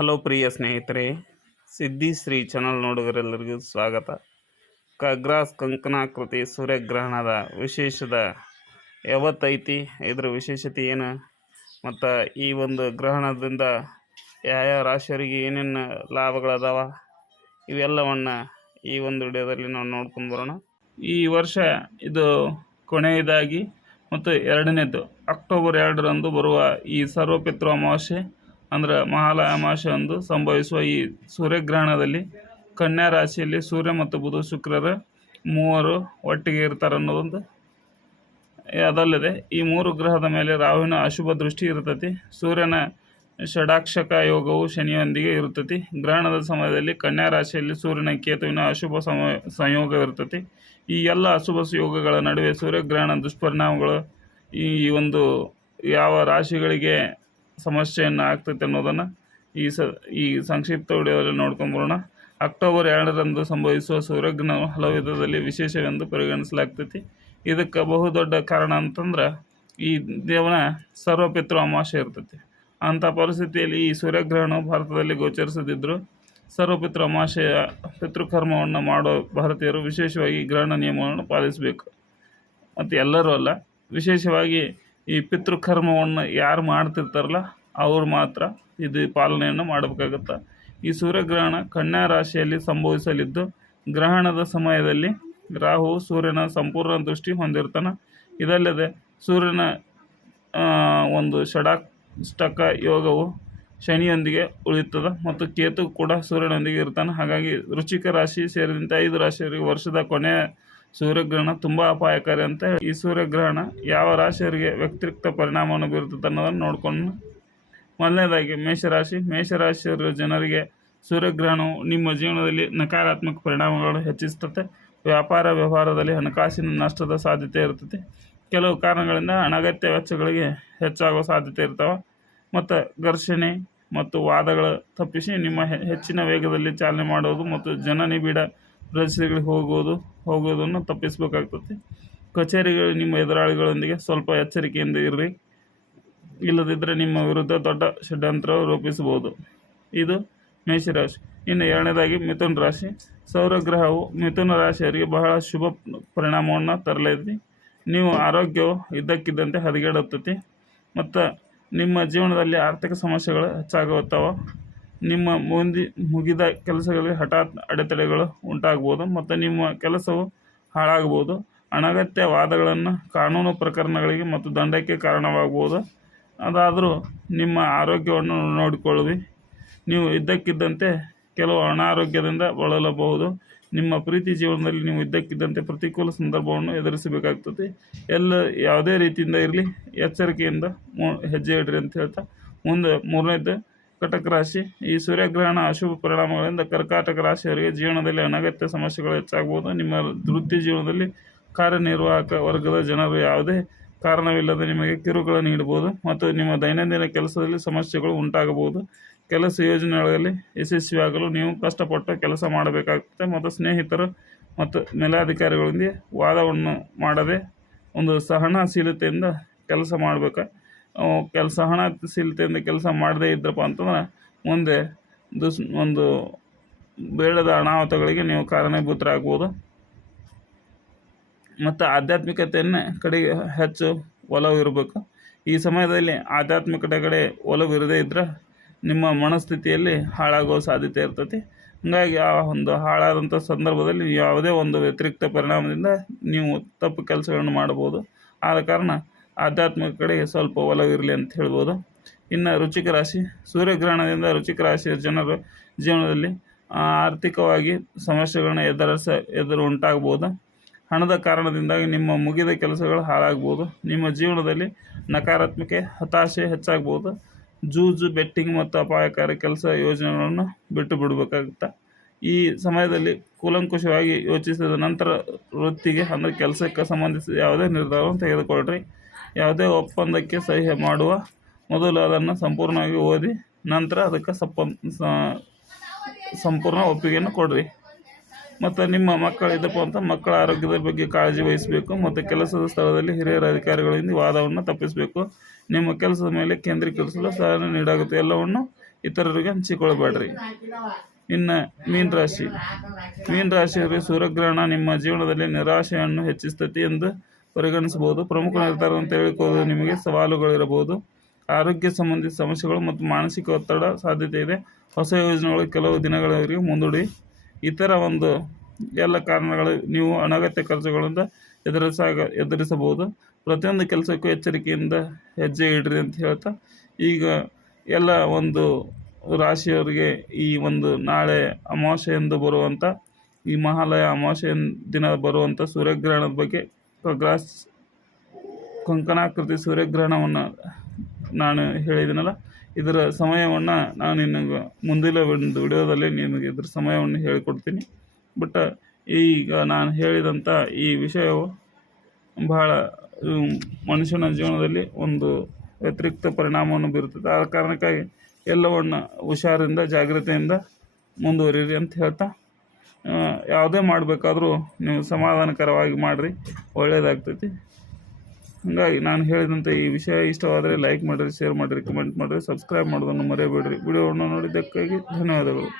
Hello ಪ್ರಿಯ ಸ್ನೇಹಿತರೆ, ಸಿದ್ಧಿ Shri channel ನೋಡುಗರೆಲ್ಲರಿಗೂ ಸ್ವಾಗತ. ಕಗ್ರಾಸ್ ಕಂಕನಾಕೃತಿ ಸೂರ್ಯಗ್ರಹಣದ ವಿಶೇಷದ ಯಾವತ್ತೈತಿ, ಇದರ ವಿಶೇಷತೆ ಏನು? ಮತ್ತು ಈ ಒಂದು ಗ್ರಹಣದಿಂದ ಯಾವ ರಾಶಿಯವರಿಗೆ ಏನೇನು ಲಾಭಗಳದಾವ? ಇವೆಲ್ಲವನ್ನು ಈ ಒಂದು ವಿಡಿಯೋದಲ್ಲಿ ನಾವು ನೋಡ್ಕೊಂಡು ಬರೋಣ. ಈ ವರ್ಷ ಇದು ಕೊನೆಯದಾಗಿ ಮತ್ತು ಎರಡನೇದು, ಅಕ್ಟೋಬರ್ ಎರಡರಂದು ಬರುವ ಈ ಸರ್ವಪಿತೃ ಅಮಾವಾಸ್ಯೆ. ಅಂದ್ರೆ ಮಹಾಲಯ ಅಮಾಶೆ ಅಂದು ಸಂಭವಿಸುವ ಈ ಸೂರ್ಯಗ್ರಹಣದಲ್ಲಿ ಕನ್ಯಾ ರಾಶಿಯಲ್ಲಿ ಸೂರ್ಯ ಮತ್ತು ಬುಧ ಶುಕ್ರರ ಮೂವರು ಒಟ್ಟಿಗೆ ಇರ್ತಾರೆ ಅನ್ನೋದೊಂದು ಅದಲ್ಲದೆ ಈ ಮೂರು ಗ್ರಹದ ಮೇಲೆ ರಾಹುವಿನ ಅಶುಭ ದೃಷ್ಟಿ ಇರ್ತತಿ, ಸೂರ್ಯನ ಷಡಾಕ್ಷಕ ಯೋಗವು ಶನಿಯೊಂದಿಗೆ ಇರುತ್ತತಿ ಗ್ರಹಣದ ಸಮಯದಲ್ಲಿ ಕನ್ಯಾ ರಾಶಿಯಲ್ಲಿ ಸೂರ್ಯನ ಕೇತುವಿನ ಅಶುಭ ಸಂಯೋಗ ಇರ್ತತಿ. ಈ ಎಲ್ಲ ಅಶುಭ ಯೋಗಗಳ ನಡುವೆ ಸೂರ್ಯಗ್ರಹಣ ದುಷ್ಪರಿಣಾಮಗಳು ಈ ಒಂದು ಯಾವ ರಾಶಿಗಳಿಗೆ ಸಮಸ್ಯೆಯನ್ನು ಆಗ್ತೈತೆ ಅನ್ನೋದನ್ನು ಈ ಸ, ಈ ಸಂಕ್ಷಿಪ್ತ ವಿಡಿಯೋದಲ್ಲಿ ನೋಡ್ಕೊಂಬರೋಣ ಅಕ್ಟೋಬರ್ ಎರಡರಂದು ಸಂಭವಿಸುವ ಸೂರ್ಯಗ್ರಹಣ ಹಲವು ವಿಧದಲ್ಲಿ ವಿಶೇಷವೆಂದು ಪರಿಗಣಿಸಲಾಗ್ತೈತಿ. ಇದಕ್ಕೆ ಬಹುದೊಡ್ಡ ಕಾರಣ ಅಂತಂದ್ರೆ ಈ ದೇವನ ಸರ್ವಪಿತೃ ಅಮಾವಾಸ್ಯೆ ಇರ್ತೈತಿ. ಅಂಥ ಪರಿಸ್ಥಿತಿಯಲ್ಲಿ ಈ ಸೂರ್ಯಗ್ರಹಣ ಭಾರತದಲ್ಲಿ ಗೋಚರಿಸದಿದ್ದರೂ ಸರ್ವಪಿತೃ ಅಮಾವಾಸ್ಯೆಯ ಪಿತೃಕರ್ಮವನ್ನು ಮಾಡೋ ಭಾರತೀಯರು ವಿಶೇಷವಾಗಿ ಗ್ರಹಣ ನಿಯಮವನ್ನು ಪಾಲಿಸಬೇಕು. ಮತ್ತು ಎಲ್ಲರೂ ಅಲ್ಲ, ವಿಶೇಷವಾಗಿ ಈ ಪಿತೃಕರ್ಮವನ್ನು ಯಾರು ಮಾಡ್ತಿರ್ತಾರಲ್ಲ, ಅವ್ರು ಮಾತ್ರ ಇದು ಪಾಲನೆಯನ್ನು ಮಾಡಬೇಕಾಗುತ್ತೆ. ಈ ಸೂರ್ಯಗ್ರಹಣ ಕನ್ಯಾ ರಾಶಿಯಲ್ಲಿ ಸಂಭವಿಸಲಿದ್ದು, ಗ್ರಹಣದ ಸಮಯದಲ್ಲಿ ರಾಹು ಸೂರ್ಯನ ಸಂಪೂರ್ಣ ದೃಷ್ಟಿ ಹೊಂದಿರ್ತಾನೆ. ಇದಲ್ಲದೆ ಸೂರ್ಯನ ಒಂದು ಷಡಾಷ್ಟಕ ಯೋಗವು ಶನಿಯೊಂದಿಗೆ ಉಳಿಯುತ್ತದೆ ಮತ್ತು ಕೇತು ಕೂಡ ಸೂರ್ಯನೊಂದಿಗೆ ಇರ್ತಾನೆ. ಹಾಗಾಗಿ ರುಚಿಕ ರಾಶಿ ಸೇರಿದಂತೆ ಐದು ರಾಶಿಯವರಿಗೆ ವರ್ಷದ ಕೊನೆಯ ಸೂರ್ಯಗ್ರಹಣ ತುಂಬ ಅಪಾಯಕಾರಿ ಅಂತ ಈ ಸೂರ್ಯಗ್ರಹಣ ಯಾವ ರಾಶಿಯವರಿಗೆ ವ್ಯತಿರಿಕ್ತ ಪರಿಣಾಮವನ್ನು ಬೀರುತ್ತದೆ ಅನ್ನೋದನ್ನು ನೋಡ್ಕೊಂಡು. ಮೊದಲನೇದಾಗಿ ಮೇಷರಾಶಿ. ಮೇಷರಾಶಿಯವರ ಜನರಿಗೆ ಸೂರ್ಯಗ್ರಹಣವು ನಿಮ್ಮ ಜೀವನದಲ್ಲಿ ನಕಾರಾತ್ಮಕ ಪರಿಣಾಮಗಳನ್ನು ಹೆಚ್ಚಿಸ್ತತೆ ವ್ಯಾಪಾರ ವ್ಯವಹಾರದಲ್ಲಿ ಹಣಕಾಸಿನ ನಷ್ಟದ ಸಾಧ್ಯತೆ ಇರುತ್ತದೆ. ಕೆಲವು ಕಾರಣಗಳಿಂದ ಅನಗತ್ಯ ವೆಚ್ಚಗಳಿಗೆ ಹೆಚ್ಚಾಗೋ ಸಾಧ್ಯತೆ ಇರ್ತವೆ. ಮತ್ತು ಘರ್ಷಣೆ ಮತ್ತು ವಾದಗಳು ತಪ್ಪಿಸಿ ನಿಮ್ಮ ಹೆಚ್ಚಿನ ವೇಗದಲ್ಲಿ ಚಾಲನೆ ಮಾಡುವುದು ಮತ್ತು ಜನನಿಬಿಡ ಪ್ರದೇಶಗಳಿಗೆ ಹೋಗೋದು, ಹೋಗೋದನ್ನು ತಪ್ಪಿಸಬೇಕಾಗ್ತದೆ. ಕಚೇರಿಗಳು ನಿಮ್ಮ ಎದುರಾಳಿಗಳೊಂದಿಗೆ ಸ್ವಲ್ಪ ಎಚ್ಚರಿಕೆಯಿಂದ ಇರ್ರಿ. ಇಲ್ಲದಿದ್ದರೆ ನಿಮ್ಮ ವಿರುದ್ಧ ದೊಡ್ಡ ಷಡ್ಯಂತ್ರ ರೂಪಿಸಬಹುದು. ಇದು ಮೇಷರಾಶಿ. ಇನ್ನು ಎರಡನೇದಾಗಿ ಮಿಥುನ ರಾಶಿ. ಸೌರಗ್ರಹವು ಮಿಥುನ ರಾಶಿಯವರಿಗೆ ಬಹಳ ಶುಭ ಪರಿಣಾಮವನ್ನು ತರಲೈತಿ. ನೀವು ಆರೋಗ್ಯವು ಇದ್ದಕ್ಕಿದ್ದಂತೆ ಹದಗೆಡುತ್ತದೆ ಮತ್ತು ನಿಮ್ಮ ಜೀವನದಲ್ಲಿ ಆರ್ಥಿಕ ಸಮಸ್ಯೆಗಳು ಹೆಚ್ಚಾಗುತ್ತವ. ನಿಮ್ಮ ಮುಂದೆ ಮುಗಿದ ಕೆಲಸಗಳಿಗೆ ಹಠಾತ್ ಅಡೆತಡೆಗಳು ಉಂಟಾಗ್ಬೋದು ಮತ್ತು ನಿಮ್ಮ ಕೆಲಸವು ಹಾಳಾಗ್ಬೋದು ಅನಗತ್ಯ ವಾದಗಳನ್ನು ಕಾನೂನು ಪ್ರಕರಣಗಳಿಗೆ ಮತ್ತು ದಂಡಕ್ಕೆ ಕಾರಣವಾಗ್ಬೋದು ಅದಾದರೂ ನಿಮ್ಮ ಆರೋಗ್ಯವನ್ನು ನೋಡಿಕೊಳ್ಳಿ ನೀವು ಇದ್ದಕ್ಕಿದ್ದಂತೆ ಕೆಲವು ಅನಾರೋಗ್ಯದಿಂದ ಬಳಲಬಹುದು. ನಿಮ್ಮ ಪ್ರೀತಿ ಜೀವನದಲ್ಲಿ ನೀವು ಇದ್ದಕ್ಕಿದ್ದಂತೆ ಪ್ರತಿಕೂಲ ಸಂದರ್ಭವನ್ನು ಎದುರಿಸಬೇಕಾಗ್ತದೆ. ಎಲ್ಲ ಯಾವುದೇ ರೀತಿಯಿಂದ ಇರಲಿ, ಎಚ್ಚರಿಕೆಯಿಂದ ಹೆಜ್ಜೆ ಇಡ್ರಿ ಅಂತ ಹೇಳ್ತಾ ಮುಂದೆ ಮೂರನೇದು ಕಟಕ ರಾಶಿ. ಈ ಸೂರ್ಯಗ್ರಹಣ ಅಶುಭ ಪರಿಣಾಮಗಳಿಂದ ಕರ್ಕಾಟಕ ರಾಶಿಯವರಿಗೆ ಜೀವನದಲ್ಲಿ ಅನಗತ್ಯ ಸಮಸ್ಯೆಗಳು ಹೆಚ್ಚಾಗಬಹುದು. ನಿಮ್ಮ ವೃತ್ತಿ ಜೀವನದಲ್ಲಿ ಕಾರ್ಯನಿರ್ವಾಹಕ ವರ್ಗದ ಜನರು ಯಾವುದೇ ಕಾರಣವಿಲ್ಲದೆ ನಿಮಗೆ ಕಿರುಕುಳ ನೀಡಬಹುದು ಮತ್ತು ನಿಮ್ಮ ದೈನಂದಿನ ಕೆಲಸದಲ್ಲಿ ಸಮಸ್ಯೆಗಳು ಉಂಟಾಗಬಹುದು. ಕೆಲಸ ಯೋಜನೆಗಳಲ್ಲಿ ಯಶಸ್ವಿಯಾಗಲು ನೀವು ಕಷ್ಟಪಟ್ಟು ಕೆಲಸ ಮಾಡಬೇಕಾಗ್ತದೆ ಮತ್ತು ಸ್ನೇಹಿತರು ಮತ್ತು ಮೇಲಾಧಿಕಾರಿಗಳೊಂದಿಗೆ ವಾದವನ್ನು ಮಾಡದೆ ಒಂದು ಸಹನಶೀಲತೆಯಿಂದ ಕೆಲಸ ಮಾಡಬೇಕು? ಕೆಲಸ ಸಹನಶೀಲತೆಯಿಂದ ಕೆಲಸ ಮಾಡದೇ ಇದ್ರಪ್ಪ ಅಂತಂದ್ರೆ ಮುಂದೆ ದುಸ್ ಒಂದು ಬೇಡದ ಅನಾಹುತಗಳಿಗೆ ನೀವು ಕಾರಣೀಭೂತರಾಗ್ಬೋದು. ಮತ್ತು ಆಧ್ಯಾತ್ಮಿಕತೆಯನ್ನೇ ಕಡೆಗೆ ಹೆಚ್ಚು ಒಲವು ಇರಬೇಕು. ಈ ಸಮಯದಲ್ಲಿ ಆಧ್ಯಾತ್ಮಿಕತೆ ಕಡೆ ಒಲವು ಇರದೇ ಇದ್ದರೆ ನಿಮ್ಮ ಮನಸ್ಥಿತಿಯಲ್ಲಿ ಹಾಳಾಗೋ ಸಾಧ್ಯತೆ ಇರ್ತೈತಿ. ಹಾಗಾಗಿ ಆ ಒಂದು ಹಾಳಾದಂಥ ಸಂದರ್ಭದಲ್ಲಿ ಯಾವುದೇ ಒಂದು ವ್ಯತಿರಿಕ್ತ ಪರಿಣಾಮದಿಂದ ನೀವು ತಪ್ಪು ಕೆಲಸಗಳನ್ನು ಮಾಡ್ಬೋದು ಆದ ಕಾರಣ ಆಧ್ಯಾತ್ಮಿಕ ಕಡೆಗೆ ಸ್ವಲ್ಪ ಒಲವಿರಲಿ ಅಂತ ಹೇಳ್ಬೋದು. ಇನ್ನು ರುಚಿಕ ರಾಶಿ, ಸೂರ್ಯಗ್ರಹಣದಿಂದ ರುಚಿಕ ರಾಶಿಯ ಜನರು ಜೀವನದಲ್ಲಿ ಆರ್ಥಿಕವಾಗಿ ಸಮಸ್ಯೆಗಳನ್ನ ಎದುರಿಸ, ಎದುರು ಉಂಟಾಗ್ಬೋದು. ಹಣದ ಕಾರಣದಿಂದಾಗಿ ನಿಮ್ಮ ಮುಗಿದ ಕೆಲಸಗಳು ಹಾಳಾಗ್ಬೋದು. ನಿಮ್ಮ ಜೀವನದಲ್ಲಿ ನಕಾರಾತ್ಮಕ ಹತಾಶೆ ಹೆಚ್ಚಾಗ್ಬೋದು. ಜೂಜು, ಬೆಟ್ಟಿಂಗ್ ಮತ್ತು ಅಪಾಯಕಾರಿ ಕೆಲಸ ಯೋಜನೆಗಳನ್ನು ಬಿಟ್ಟು ಬಿಡಬೇಕಾಗುತ್ತೆ. ಈ ಸಮಯದಲ್ಲಿ ಕೂಲಂಕುಷವಾಗಿ ಯೋಚಿಸಿದ ನಂತರ ವೃತ್ತಿಗೆ, ಅಂದರೆ ಕೆಲಸಕ್ಕೆ ಸಂಬಂಧಿಸಿದ ಯಾವುದೇ ನಿರ್ಧಾರವನ್ನು ತೆಗೆದುಕೊಳ್ಳ್ರಿ ಯಾವುದೇ ಒಪ್ಪಂದಕ್ಕೆ ಸಹಿ ಮಾಡುವ ಮೊದಲು ಅದನ್ನು ಸಂಪೂರ್ಣವಾಗಿ ಓದಿ ನಂತರ ಅದಕ್ಕೆ ಸಪ್ಪ ಸಂಪೂರ್ಣ ಒಪ್ಪಿಗೆಯನ್ನು ಕೊಡ್ರಿ. ಮತ್ತು ನಿಮ್ಮ ಮಕ್ಕಳಿದ್ದಪ್ಪ ಅಂತ ಮಕ್ಕಳ ಆರೋಗ್ಯದ ಬಗ್ಗೆ ಕಾಳಜಿ ವಹಿಸಬೇಕು ಮತ್ತು ಕೆಲಸದ ಸ್ಥಳದಲ್ಲಿ ಹಿರಿಯರ ಅಧಿಕಾರಿಗಳಿಂದ ವಾದವನ್ನು ತಪ್ಪಿಸಬೇಕು. ನಿಮ್ಮ ಕೆಲಸದ ಮೇಲೆ ಕೇಂದ್ರೀಕರಿಸಲು ಸಹಾಯ ನೀಡಾಗುತ್ತೆ. ಎಲ್ಲವನ್ನು ಇತರರಿಗೆ ಹಂಚಿಕೊಳ್ಬೇಡ್ರಿ ಇನ್ನು ಮೀನ್ ರಾಶಿ. ಮೀನ್ ರಾಶಿಯವರಿಗೆ ಸೂರ್ಯಗ್ರಹಣ ನಿಮ್ಮ ಜೀವನದಲ್ಲಿ ನಿರಾಶೆಯನ್ನು ಹೆಚ್ಚಿಸ್ತತಿ ಎಂದು ಪರಿಗಣಿಸಬಹುದು ಪ್ರಮುಖ ನಿರ್ಧಾರವನ್ನು ತೆಗೆದುಕೊಳ್ಳಲು ನಿಮಗೆ ಸವಾಲುಗಳಿರಬಹುದು. ಆರೋಗ್ಯ ಸಂಬಂಧಿತ ಸಮಸ್ಯೆಗಳು ಮತ್ತು ಮಾನಸಿಕ ಒತ್ತಡ ಸಾಧ್ಯತೆ ಇದೆ. ಹೊಸ ಯೋಜನೆಗಳು ಕೆಲವು ದಿನಗಳವರೆಗೆ ಮುಂದೂಡಿ. ಇತರ ಒಂದು ಎಲ್ಲ ಕಾರಣಗಳು ನೀವು ಅನಗತ್ಯ ಖರ್ಚುಗಳಿಂದ ಎದುರಿಸಾಗ ಎದುರಿಸಬಹುದು. ಪ್ರತಿಯೊಂದು ಕೆಲಸಕ್ಕೂ ಎಚ್ಚರಿಕೆಯಿಂದ ಹೆಜ್ಜೆ ಇಡ್ರಿ ಅಂತ ಹೇಳ್ತಾ. ಈಗ ಎಲ್ಲ ಒಂದು ರಾಶಿಯವರಿಗೆ ಈ ಒಂದು ನಾಳೆ ಅಮಾವಾಸ್ಯೆಯಿಂದ ಬರುವಂಥ ಈ ಮಹಾಲಯ ಅಮಾವಾಸ್ಯೆ ದಿನ ಬರುವಂಥ ಸೂರ್ಯಗ್ರಹಣದ ಬಗ್ಗೆ ಗ್ರಾಸ್ ಕೊಂಕಣಾಕೃತಿ ಸೂರ್ಯಗ್ರಹಣವನ್ನು ನಾನು ಹೇಳಿದ್ದೀನಲ್ಲ ಇದರ ಸಮಯವನ್ನು ನಾನು ನಿನಗೆ ಮುಂದಿನ ಒಂದು ವಿಡಿಯೋದಲ್ಲಿ ನಿಮಗೆ ಇದ್ರ ಸಮಯವನ್ನು ಹೇಳಿಕೊಡ್ತೀನಿ. ಬಟ್ ಈಗ ನಾನು ಹೇಳಿದಂಥ ಈ ವಿಷಯವು ಬಹಳ ಮನುಷ್ಯನ ಜೀವನದಲ್ಲಿ ಒಂದು ವ್ಯತಿರಿಕ್ತ ಪರಿಣಾಮವನ್ನು ಬೀರುತ್ತದೆ. ಆ ಕಾರಣಕ್ಕಾಗಿ ಎಲ್ಲವನ್ನು ಹುಷಾರಿಂದ, ಜಾಗ್ರತೆಯಿಂದ ಮುಂದುವರಿಯಿರಿ ಅಂತ ಹೇಳ್ತಾ ಯಾವುದೇ ಮಾಡಬೇಕಾದ್ರೂ ನೀವು ಸಮಾಧಾನಕರವಾಗಿ ಮಾಡಿರಿ ಒಳ್ಳೆಯದಾಗ್ತೈತಿ ಹಾಗಾಗಿ ನಾನು ಹೇಳಿದಂಥ ಈ ವಿಷಯ ಇಷ್ಟವಾದರೆ ಲೈಕ್ ಮಾಡಿರಿ ಶೇರ್ ಮಾಡಿರಿ ಕಮೆಂಟ್ ಮಾಡಿರಿ ಸಬ್ಸ್ಕ್ರೈಬ್ ಮಾಡೋದನ್ನು ಮರೆಯಬೇಡ್ರಿ. ವಿಡಿಯೋವನ್ನು ನೋಡಿದ್ದಕ್ಕಾಗಿ ಧನ್ಯವಾದಗಳು.